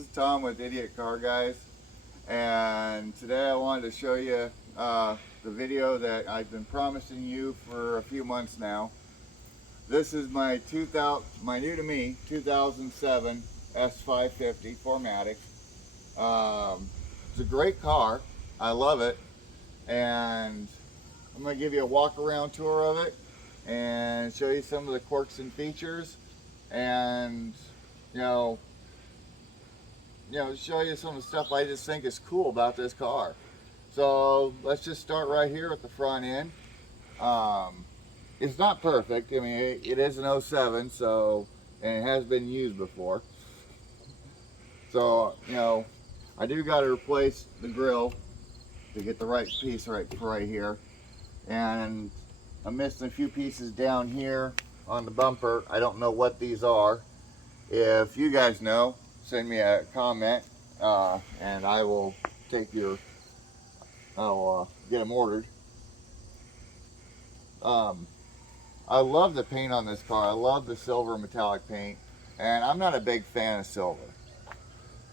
is Tom with Idiot Car Guys, and today I wanted to show you the video that I've been promising you for a few months now. This is my new to me 2007 S550 4MATIC. It's a great car. I love it, and I'm going to give you a walk around tour of it and show you some of the quirks and features, and show you some of the stuff I just think is cool about this car. So let's just start right here at the front end. It's not perfect. I mean, it is an 07, so, and it has been used before. So, I do got to replace the grill to get the right piece right here. And I'm missing a few pieces down here on the bumper. I don't know what these are. If you guys know, send me a comment, and I will I'll get them ordered. I love the paint on this car. I love the silver metallic paint, and I'm not a big fan of silver,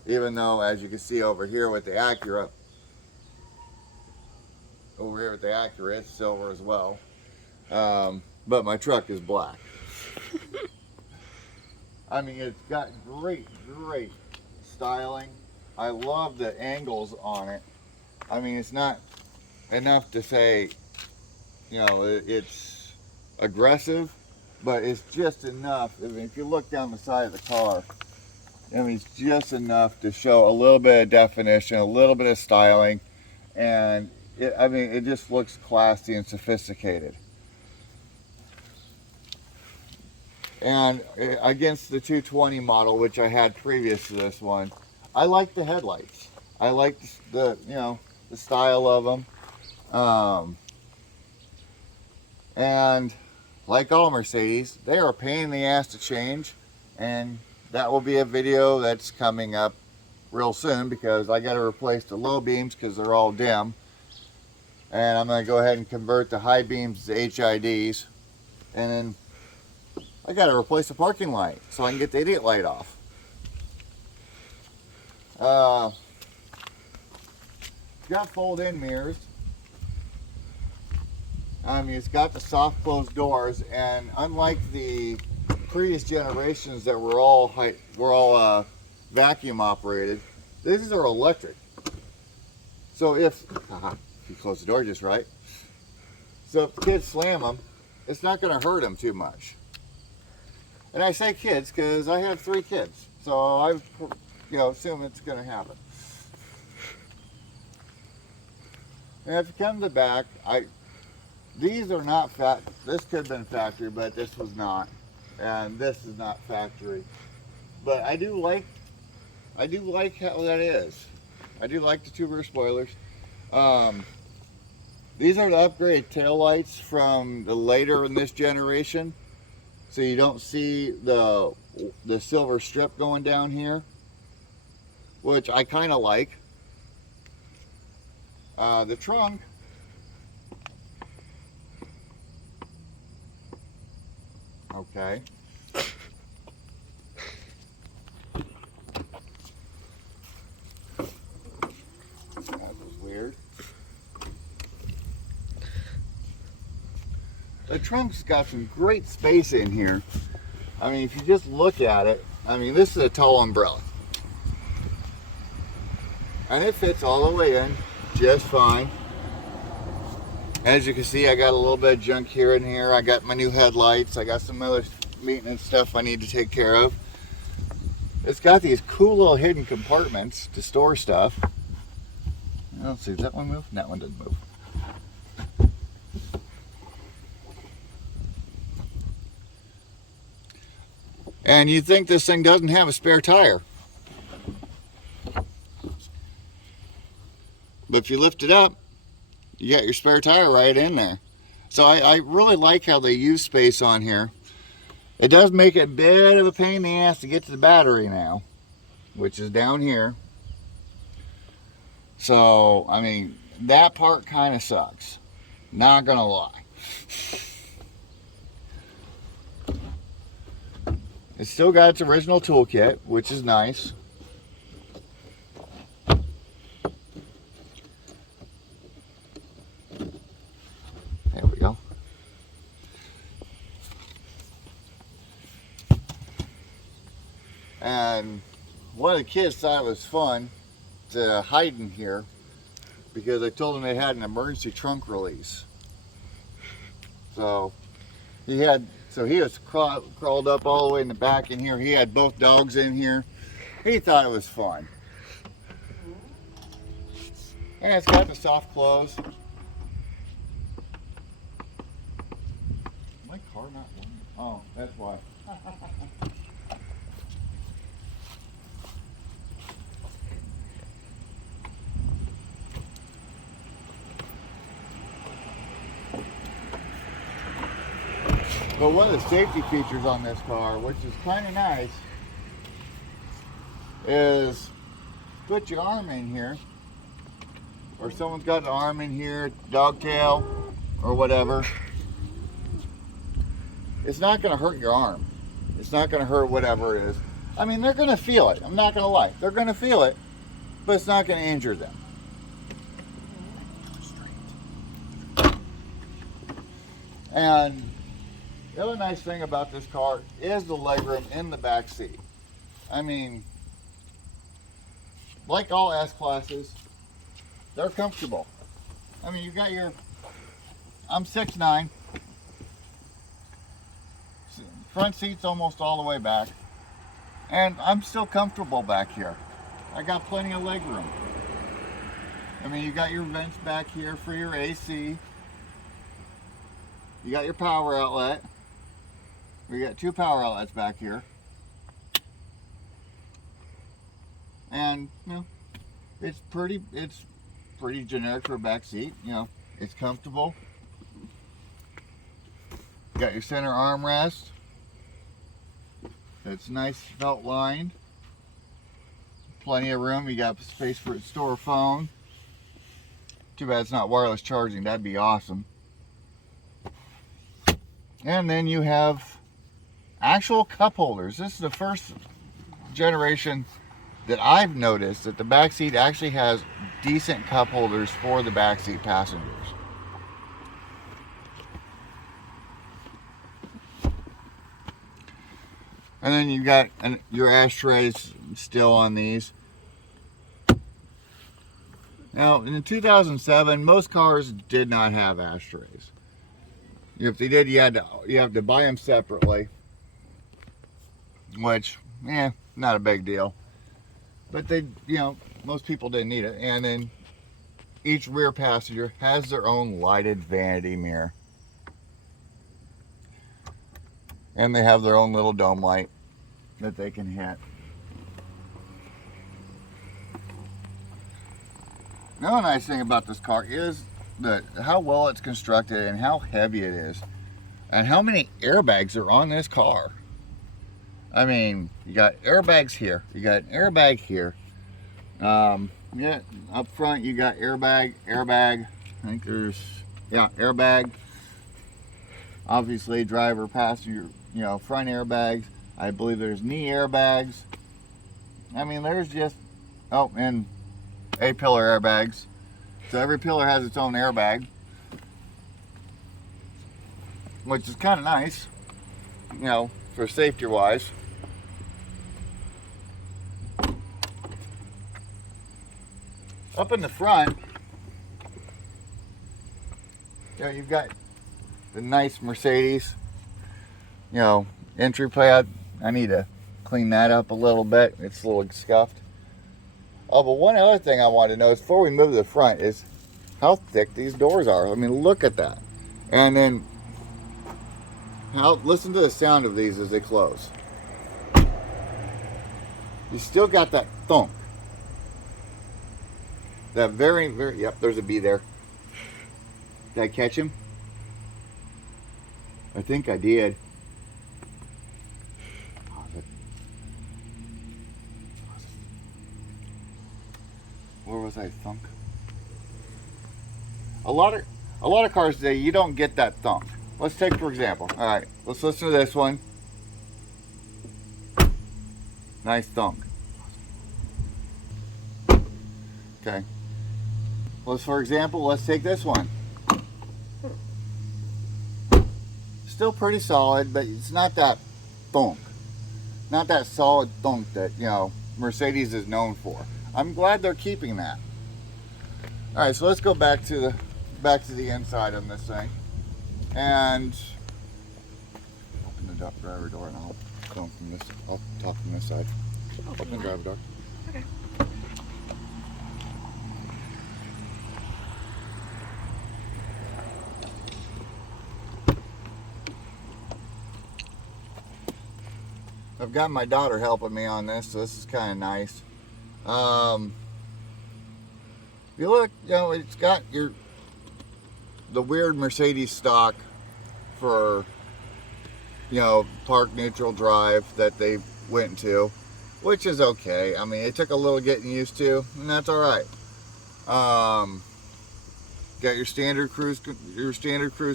even though, as you can see over here with the Acura, it's silver as well. But my truck is black. I mean, it's got great styling. I love the angles on it. I mean, it's not enough to say, it's aggressive, but it's just enough. I mean, if you look down the side of the car, I mean, it's just enough to show a little bit of definition, a little bit of styling, and it just looks classy and sophisticated. And against the 220 model, which I had previous to this one, I like the headlights. I like the style of them. And like all Mercedes, they are a pain in the ass to change, and that will be a video that's coming up real soon, because I got to replace the low beams because they're all dim, and I'm going to go ahead and convert the high beams to HIDs, and then I got to replace the parking light so I can get the idiot light off. It's got fold-in mirrors. I mean, it's got the soft closed doors, and unlike the previous generations that were all vacuum operated, these are electric. So if you close the door just right, so if the kids slam them, it's not going to hurt them too much. And I say kids because I have 3 kids, so I assume it's going to happen. And if you come to the back, these are not this could have been factory, but this was not, and this is not factory. But I do like how that is. I do like the 2 rear spoilers. These are the upgraded taillights from the later in this generation, so you don't see the silver strip going down here, which I kind of like. The trunk, okay. That was weird. The trunk's got some great space in here. I mean, if you just look at it, I mean, this is a tall umbrella. And it fits all the way in just fine. As you can see, I got a little bit of junk here and here. I got my new headlights. I got some other maintenance stuff I need to take care of. It's got these cool little hidden compartments to store stuff. Let's see, does that one move? That one didn't move. And you'd think this thing doesn't have a spare tire. But if you lift it up, you got your spare tire right in there. So I really like how they use space on here. It does make it a bit of a pain in the ass to get to the battery now, which is down here. So, I mean, that part kind of sucks. Not gonna lie. It's still got its original toolkit, which is nice. one of the kids thought it was fun to hide in here because I told him they had an emergency trunk release. So he was crawled up all the way in the back in here. He had both dogs in here. He thought it was fun. And it's got the soft close. My car not running? Oh, that's why. But one of the safety features on this car, which is kind of nice, is put your arm in here, or someone's got an arm in here, dog tail, or whatever. It's not going to hurt your arm. It's not going to hurt whatever it is. I mean, they're going to feel it. I'm not going to lie. They're going to feel it, but it's not going to injure them. And the other nice thing about this car is the legroom in the back seat. I mean, like all S-classes, they're comfortable. I mean, you got your, I'm 6'9". Front seat's almost all the way back. And I'm still comfortable back here. I got plenty of legroom. I mean, you got your vents back here for your AC. You got your power outlet. We got 2 power outlets back here. And, you know, it's pretty generic for a back seat. You know, it's comfortable. You got your center armrest. It's nice felt lined. Plenty of room. You got space for store a phone. Too bad it's not wireless charging. That'd be awesome. And then you have actual cup holders. This is the first generation that I've noticed that the back seat actually has decent cup holders for the back seat passengers. And then you got your ashtrays still on these. Now, in 2007, most cars did not have ashtrays. If they did, you have to buy them separately, which, not a big deal. But they, most people didn't need it. And then each rear passenger has their own lighted vanity mirror. And they have their own little dome light that they can hit. Another nice thing about this car is how well it's constructed and how heavy it is. And how many airbags are on this car. I mean, you got airbags here. You got an airbag here. Yeah, up front you got airbag. I think there's, airbag. Obviously driver, passenger, front airbags. I believe there's knee airbags. I mean, there's just, and A-pillar airbags. So every pillar has its own airbag, which is kind of nice, for safety wise. Up in the front, you've got the nice Mercedes, entry pad. I need to clean that up a little bit. It's a little scuffed. Oh, but one other thing I wanted to know is, before we move to the front, is how thick these doors are. I mean, look at that. And then, listen to the sound of these as they close. You still got that thunk. That very, yep, there's a bee there. Did I catch him? I think I did. Where was I? Thunk. A lot of cars today, you don't get that thunk. Let's take, for example. All right, let's listen to this one. Nice thunk. Okay. For example, let's take this one. Still pretty solid, but it's not that thunk. Not that solid thunk that, Mercedes is known for. I'm glad they're keeping that. All right, so let's go back to the inside on this thing, and open the driver door, and I'll talk from this side. Open the driver door. Okay. I've got my daughter helping me on this, so this is kind of nice. If you look, you know, it's got the weird Mercedes stock for, you know, park neutral drive that they went to, which is okay. I mean, it took a little getting used to, and that's all right. Got your standard cruise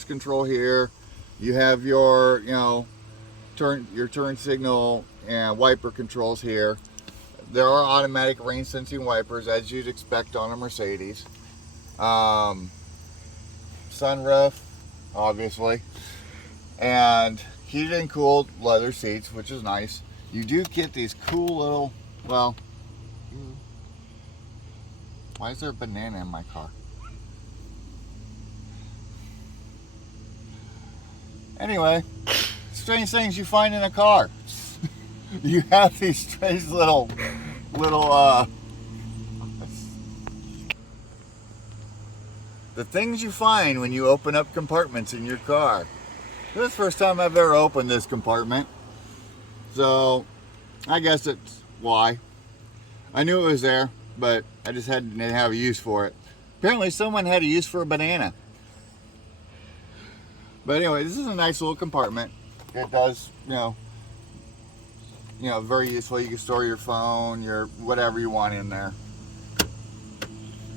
control here. You have your, you know, turn signal and wiper controls here. There are automatic rain sensing wipers, as you'd expect on a Mercedes. Sunroof, obviously, and heated and cooled leather seats, which is nice. You do get these cool little, well, why is there a banana in my car? Anyway, strange things you find in a car. You have these strange little the things you find when you open up compartments in your car. This is the first time I've ever opened this compartment, so I guess it's why. I knew it was there, but I just didn't have a use for it. Apparently someone had a use for a banana. But anyway, this is a nice little compartment. It does, you know, very useful. You can store your phone, your whatever you want in there.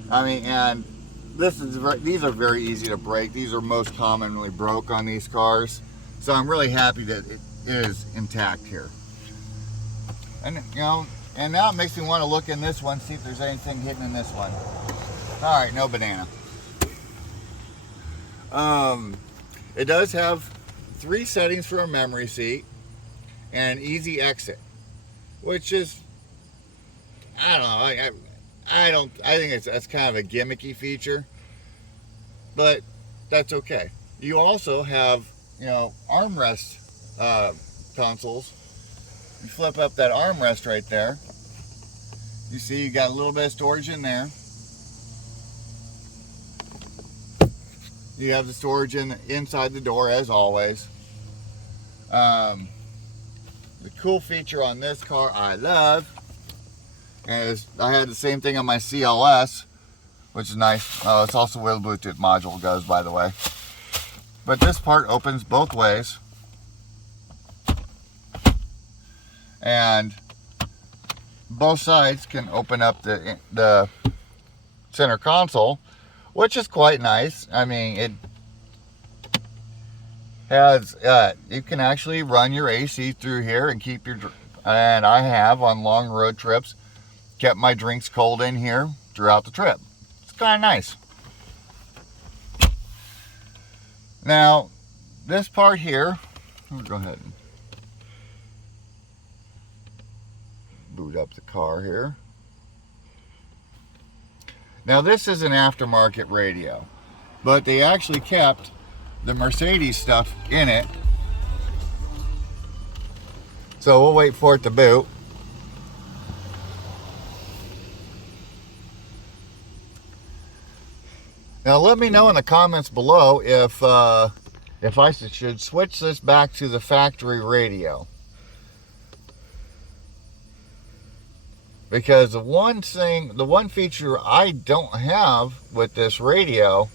I mean, and these are very easy to break. These are most commonly broke on these cars. So I'm really happy that it is intact here. And, you know, and now it makes me want to look in this one, see if there's anything hidden in this one. All right, no banana. It does have 3 settings for a memory seat and an easy exit, which is, I don't know, I think that's kind of a gimmicky feature, but that's okay. You also have, you know, armrest consoles. You flip up that armrest right there. You see you got a little bit of storage in there. You have the storage inside the door, as always. The cool feature on this car I love is I had the same thing on my CLS, which is nice. It's also where the Bluetooth module goes, by the way. But this part opens both ways. And both sides can open up the center console, which is quite nice. I mean, it has, you can actually run your AC through here and keep your, and I have on long road trips, kept my drinks cold in here throughout the trip. It's kind of nice. Now, this part here, we'll go ahead and boot up the car here. Now this is an aftermarket radio, but they actually kept the Mercedes stuff in it. So we'll wait for it to boot. Now let me know in the comments below if I should switch this back to the factory radio. Because the one feature I don't have with this radio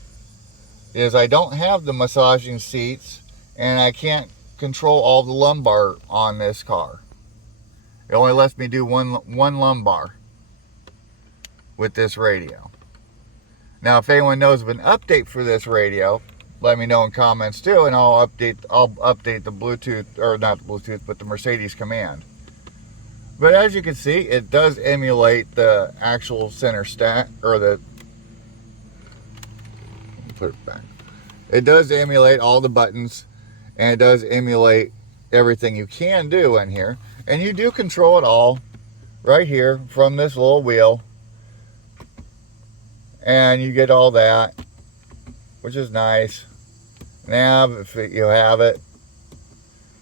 is I don't have the massaging seats, and I can't control all the lumbar on this car. It only lets me do one lumbar with this radio. Now, if anyone knows of an update for this radio, let me know in comments too, and I'll update the Bluetooth, or not the Bluetooth, but the Mercedes command. But as you can see, it does emulate the actual center stack, or the, put it back. It does emulate all the buttons, and it does emulate everything you can do in here. And you do control it all right here from this little wheel. And you get all that, which is nice. Nav, if you have it.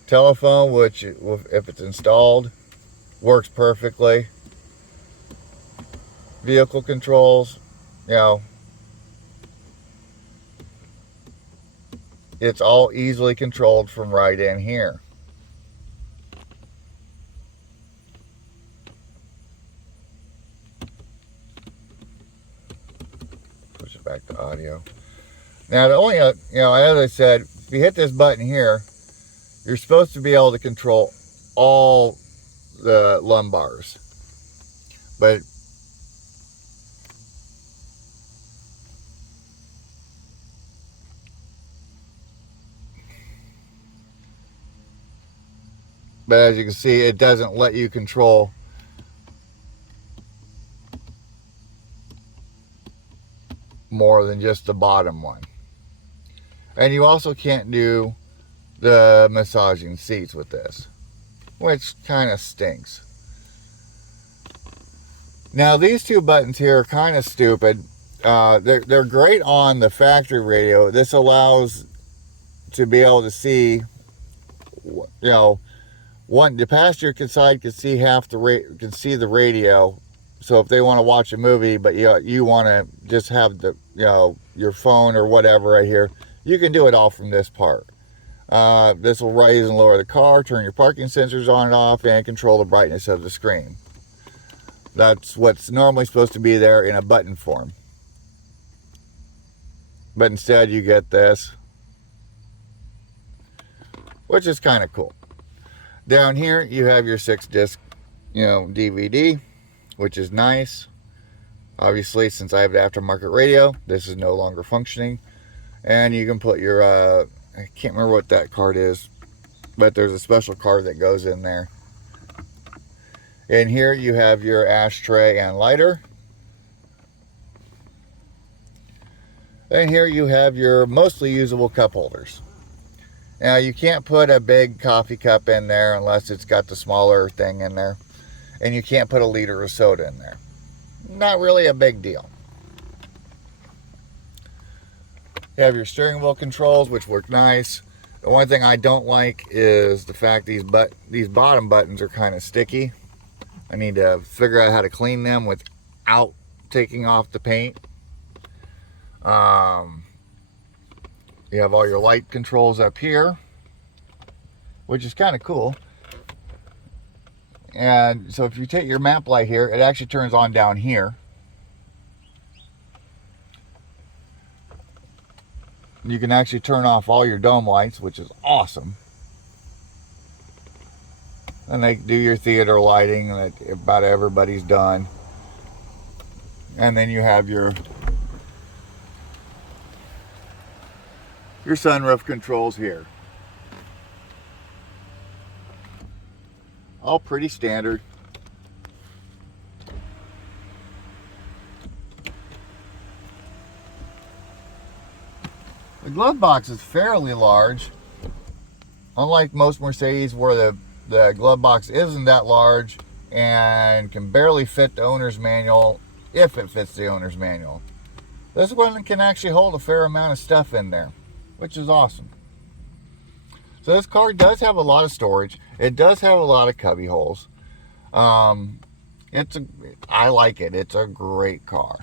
Telephone, which if it's installed, works perfectly. Vehicle controls, you know, it's all easily controlled from right in here. Push it back to audio. Now, the only, you know, as I said, if you hit this button here, you're supposed to be able to control all the lumbars. But as you can see, it doesn't let you control more than just the bottom one. And you also can't do the massaging seats with this, which kind of stinks. Now, these two buttons here are kind of stupid. They're great on the factory radio. This allows to be able to see, you know, the passenger side can see can see the radio. So if they want to watch a movie, but you want to just have the, you know, your phone or whatever right here, you can do it all from this part. This will raise and lower the car, turn your parking sensors on and off, and control the brightness of the screen. That's what's normally supposed to be there in a button form. But instead you get this, which is kind of cool. Down here you have your 6-disc, you know, DVD, which is nice. Obviously, since I have the aftermarket radio, this is no longer functioning. And you can put your, I can't remember what that card is, but there's a special card that goes in there. In here you have your ashtray and lighter. And here you have your mostly usable cup holders. Now, you can't put a big coffee cup in there unless it's got the smaller thing in there. And you can't put a liter of soda in there. Not really a big deal. You have your steering wheel controls, which work nice. The one thing I don't like is the fact these bottom buttons are kind of sticky. I need to figure out how to clean them without taking off the paint. You have all your light controls up here, which is kind of cool. And so if you take your map light here, it actually turns on down here. You can actually turn off all your dome lights, which is awesome. And they do your theater lighting that about everybody's done. And then you have your sunroof controls here. All pretty standard. The glove box is fairly large. Unlike most Mercedes where the glove box isn't that large and can barely fit the owner's manual, if it fits the owner's manual. This one can actually hold a fair amount of stuff in there, which is awesome. So this car does have a lot of storage. It does have a lot of cubby holes. I like it. It's a great car.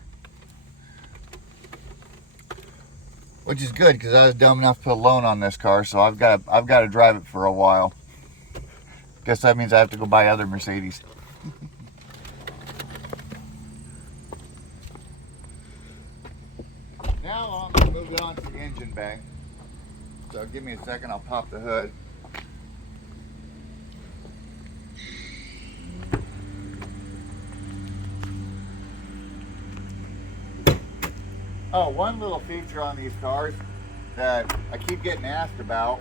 Which is good because I was dumb enough to put a loan on this car, so I've got to drive it for a while. Guess that means I have to go buy other Mercedes. Now I'm moving on to the engine bay. So give me a second, I'll pop the hood. Oh, one little feature on these cars that I keep getting asked about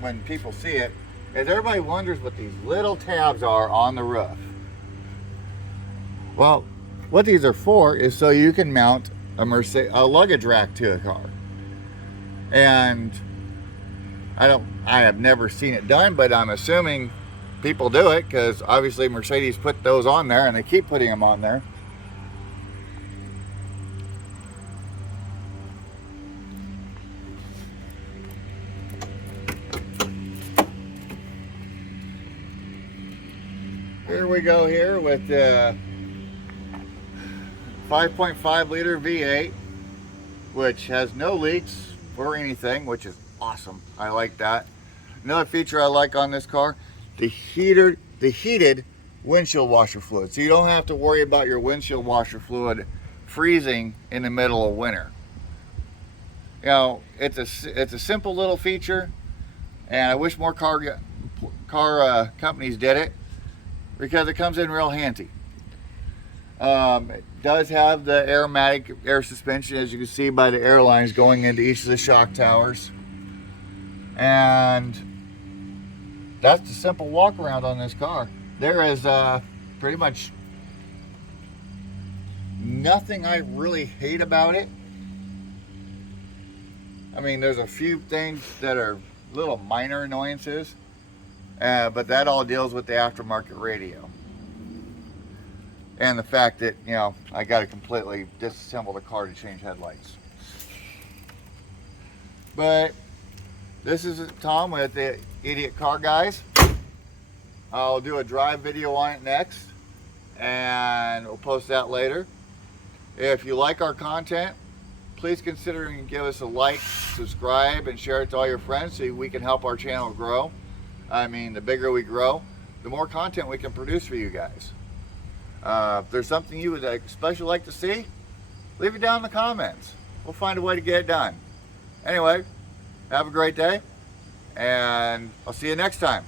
when people see it is everybody wonders what these little tabs are on the roof. Well, what these are for is so you can mount a luggage rack to a car. And I have never seen it done, but I'm assuming people do it because obviously Mercedes put those on there and they keep putting them on there. Here we go here with the 5.5 liter V8, which has no leaks or anything, which is awesome. I like that. Another feature I like on this car, the heated windshield washer fluid. So you don't have to worry about your windshield washer fluid freezing in the middle of winter. You know, it's a simple little feature, and I wish more car companies did it, because it comes in real handy. It does have the aromatic air suspension, as you can see by the air lines going into each of the shock towers. And that's the simple walk around on this car. There is pretty much nothing I really hate about it. I mean, there's a few things that are little minor annoyances, but that all deals with the aftermarket radio. And the fact that, you know, I got to completely disassemble the car to change headlights. But this is Tom with the Idiot Car Guys. I'll do a drive video on it next, and we'll post that later. If you like our content, please consider and give us a like, subscribe, and share it to all your friends so we can help our channel grow. I mean, the bigger we grow, the more content we can produce for you guys. If there's something you would especially like to see, leave it down in the comments. We'll find a way to get it done. Anyway, have a great day, and I'll see you next time.